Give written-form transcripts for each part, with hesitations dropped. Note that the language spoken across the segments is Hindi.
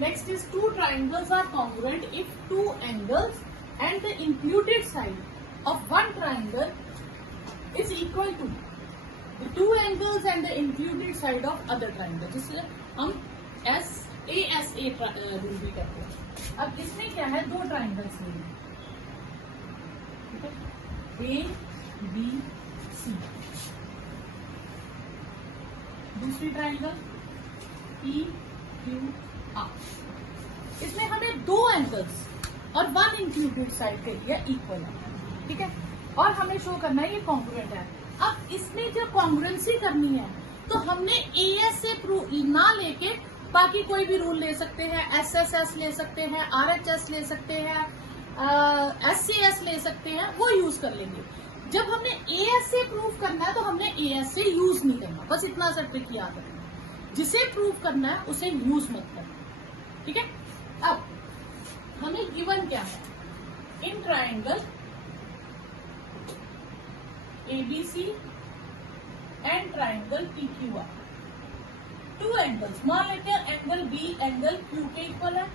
Next is two triangles are congruent if two angles and the included side of one triangle is equal to the two angles and the included side of other triangle, जिसे हम ASA रूल भी करते हैं। अब इसमें क्या है, दो ट्राइंगल्स लेंगे, ठीक है, A B C, दूसरी ट्राइंगल P Q R। इसमें हमें दो एंगल्स और वन इंक्लूडेड साइड के लिए इक्वल है, ठीक है, और हमें शो करना है ये कॉन्ग्रुएंट है। अब इसमें जो कॉन्ग्रुएंसी करनी है तो हमने AS से ना लेके बाकी कोई भी रूल ले सकते हैं, SSS ले सकते हैं, RHS ले सकते हैं, SCS ले सकते हैं, वो यूज कर लेंगे। जब हमने AS से प्रूव करना है तो हमने AS से यूज नहीं करना, बस इतना सा ट्रिक याद रखना, जिसे प्रूव करना है उसे यूज मत करना, ठीक है। अब हमें गिवन क्या है, in triangle ABC and triangle PQR, two angles मान लेते हैं, एंगल B एंगल Q के इक्वल है,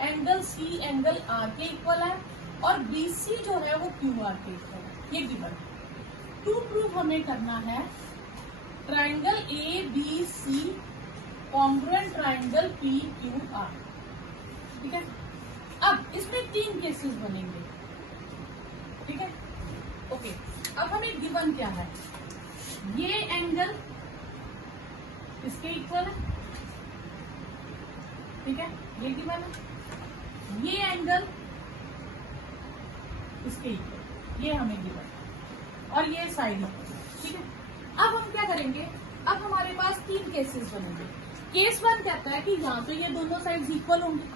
एंगल C एंगल R के इक्वल है, और BC जो है वो QR के इक्वल है, ये गिवन। टू प्रूफ हमें करना है triangle ABC congruent triangle PQR, ठीक है। अब इसमें तीन केसेस बनेंगे, ठीक है, ओके। अब हमें गिवन क्या है, ये एंगल इसके इक्वल है, ठीक है, ये गिवन है, ये एंगल इसके इक्वल, ये हमें गिवन, और ये साइड इक्वल, ठीक है। अब हम क्या करेंगे, अब हमारे पास तीन केसेस बनेंगे। केस वन कहता है कि यहाँ तो ये दोनों साइड्स इक्वल होंगी,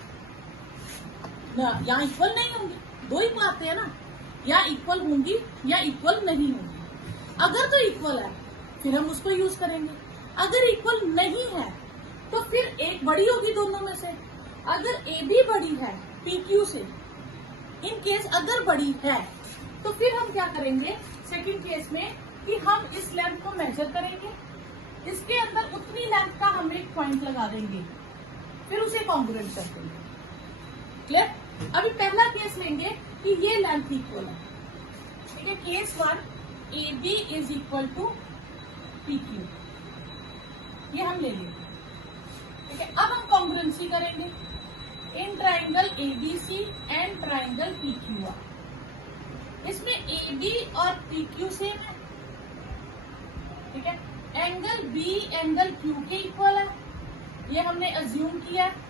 यहाँ इक्वल नहीं होंगी, दो ही बातें हैं ना, या इक्वल होंगी या इक्वल नहीं होंगी। अगर तो इक्वल है फिर हम उसको यूज करेंगे, अगर इक्वल नहीं है तो फिर एक बड़ी होगी दोनों में से। अगर AB बड़ी है PQ से, इन केस अगर बड़ी है तो फिर हम क्या करेंगे सेकंड केस में कि हम इस लेंथ को मेजर करेंगे, इसके अंदर उतनी लेंथ का हम एक पॉइंट लगा देंगे, फिर उसे कॉन्ग्रुएंट कर देंगे, क्लियर। अभी पहला केस लेंगे कि ये लेंथ इक्वल है, ठीक है, case one AB is equal to PQ, ये हम ले लेंगे, ठीक है। अब हम कॉन्ग्रुएंसी करेंगे in triangle ABC and triangle PQR। इसमें AB और PQ सेम है, ठीक है, एंगल B एंगल Q के इक्वल है, ये हमने अज्यूम किया है,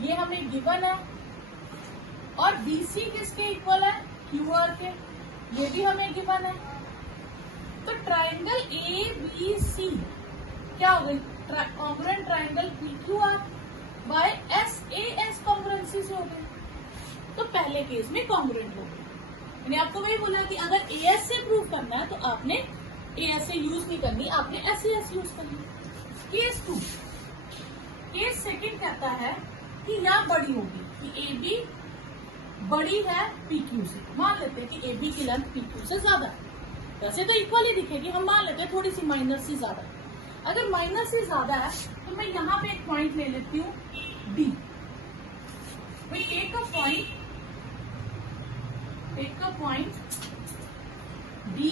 ये हमें गिवन है, और BC किसके इक्वल है, QR के, ये भी हमें गिवन है। तो ट्राइंगल ABC क्या हो गई, congruent triangle PQR by SAS congruency से हो गई, तो पहले केस में कॉन्ग्रुएंट हो गई। मैंने आपको वही बोला कि अगर AS से प्रूव करना है तो आपने AS से यूज नहीं करनी, आपने SAS यूज करनी। केस टू, केस सेकंड कहता है कि यहाँ बड़ी होगी, कि AB बड़ी है PQ से, मान लेते हैं कि AB की लेंथ PQ से ज्यादा है, वैसे तो इक्वल ही दिखेगी, हम मान लेते हैं थोड़ी सी माइनर से ज्यादा है। अगर माइनर से ज्यादा है तो मैं यहाँ पे एक पॉइंट ले लेती हूँ D, we take a point D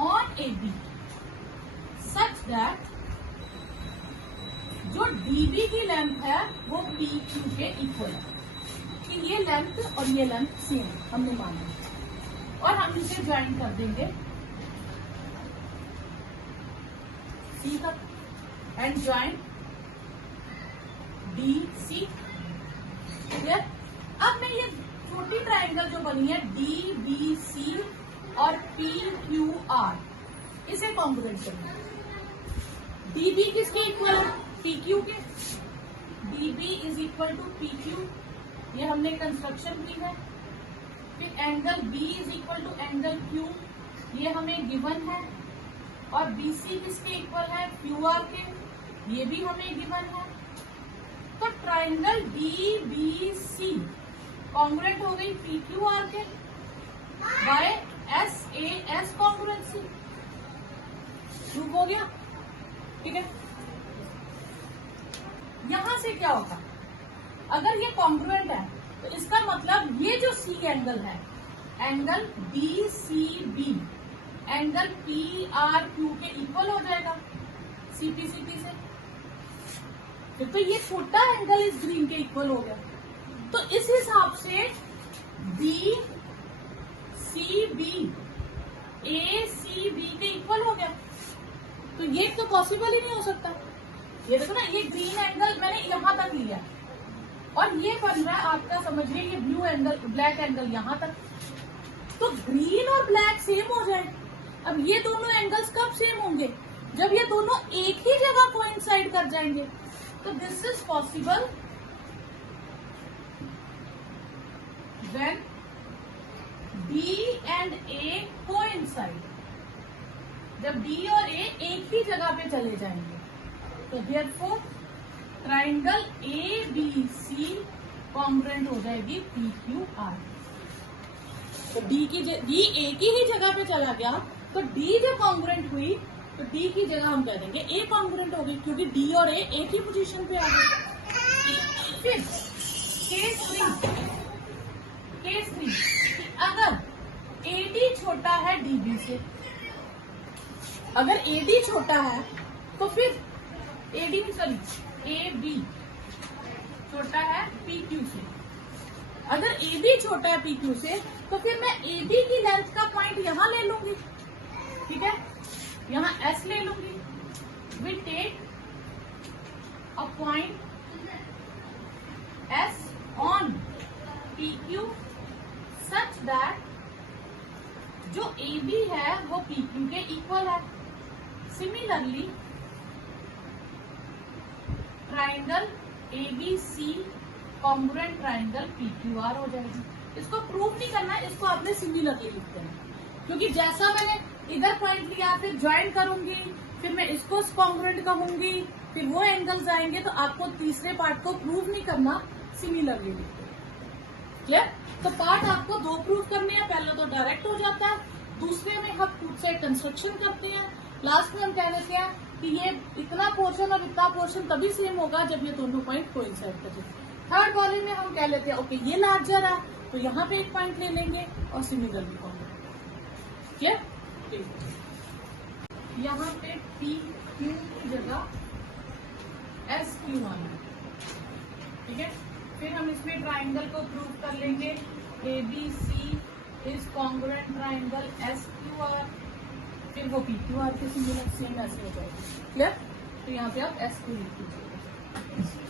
on AB such that जो DB की लेंथ है वो PQ के इक्वल है, कि ये लेंथ और ये लेंथ सेम है, हमने माना, और हम इसे ज्वाइन कर देंगे C तक एंड ज्वाइन DC, क्लियर। अब मैं ये छोटी ट्राइंगल जो बनी है DBC और PQR, इसे कॉन्ग्रुएंट करना है। DB किसके इक्वल है, PQ के, DB is equal to PQ, ये हमने कंस्ट्रक्शन की है। फिर angle B is equal to angle Q, ये हमें गिवन है, और BC किसके इक्वल है, QR के, ये भी हमें गिवन है। तो ट्राइंगल DBC कॉन्ग्रुएंट हो गई PQR के बाय SAS कॉन्ग्रुएंसी, प्रूव हो गया, ठीक है। यहां से क्या होगा, अगर ये कॉन्ग्रुएंट है तो इसका मतलब ये जो सी एंगल है, एंगल BCB एंगल PRQ के इक्वल हो जाएगा CPCP से। फिर तो ये छोटा एंगल इस ग्रीन के इक्वल हो गया। तो इस हिसाब से BCB ACB के इक्वल हो गया। तो ये तो पॉसिबल ही नहीं हो सकता। ये देखो ना, ये ग्रीन एंगल मैंने यहां तक लिया और ये बन रहा है आपका, समझिए ये ब्लू एंगल, ब्लैक एंगल यहां तक। तो ग्रीन और ब्लैक सेम हो जाए। अब ये दोनों एंगल्स कब सेम होंगे, जब ये दोनों एक ही जगह कोइंसाइड कर जाएंगे। तो this is possible when B and A coincide, जब D और A एक ही जगह पे चले जाएंगे। तो देयरफॉर ट्राइंगल ABC कॉन्ग्रुएंट हो जाएगी PQR। तो D एक ही जगह पे चला गया, तो D जो कॉन्ग्रुएंट हुई तो D की जगह हम कह देंगे A कॉन्ग्रुएंट हो गई, क्योंकि D और A एक ही पोजीशन पे आ गए। फिर केस 3 अगर AD छोटा है DB से, अगर AD छोटा है तो फिर AB छोटा है PQ से। अगर AB छोटा है PQ से तो फिर मैं AB की लेंथ का पॉइंट यहां ले लूंगी, ठीक है, यहां S ले लूंगी। We take a point S on PQ such that जो AB है वो PQ के इक्वल है। Similarly triangle ABC congruent triangle PQR हो जाएगी। इसको प्रूव नहीं करना है, इसको आपने सिमिलरली लिख देना, क्योंकि जैसा मैंने इधर पॉइंट लिया फिर ज्वाइन करूंगी, फिर मैं इसको कॉन्ग्रुएंट कहूंगी, फिर वो एंगल्स आएंगे, तो आपको तीसरे पार्ट को प्रूव नहीं करना, सिमिलरली लिख देना। क्लियर? तो पार्ट आपको 2 प्रूव करने हैं, पहले तो डायरेक्ट हो जाता है, दूसरे में हम खुद से कंस्ट्रक्शन करते हैं, लास्ट में हम कह देते हैं कि ये इतना पोर्शन और इतना पोर्शन तभी सेम होगा जब ये दोनों पॉइंट कोइंसाइड करें। थर्ड वाले में हम कह लेते हैं ओके ये लार्जर है तो यहाँ पे एक पॉइंट ले लेंगे और सिमिलरली कॉन्ग्रुएंट। क्लियर? यहाँ पे PQ की जगह SQ आना है, ठीक है। फिर हम इसमें ट्राइंगल को प्रूव कर लेंगे, ABC is congruent triangle SQR, फिर वो PQR के सिमिलर सेम ऐसे हो जाएगी। क्लियर? तो यहाँ पे आप SQ लिख दीजिएगा।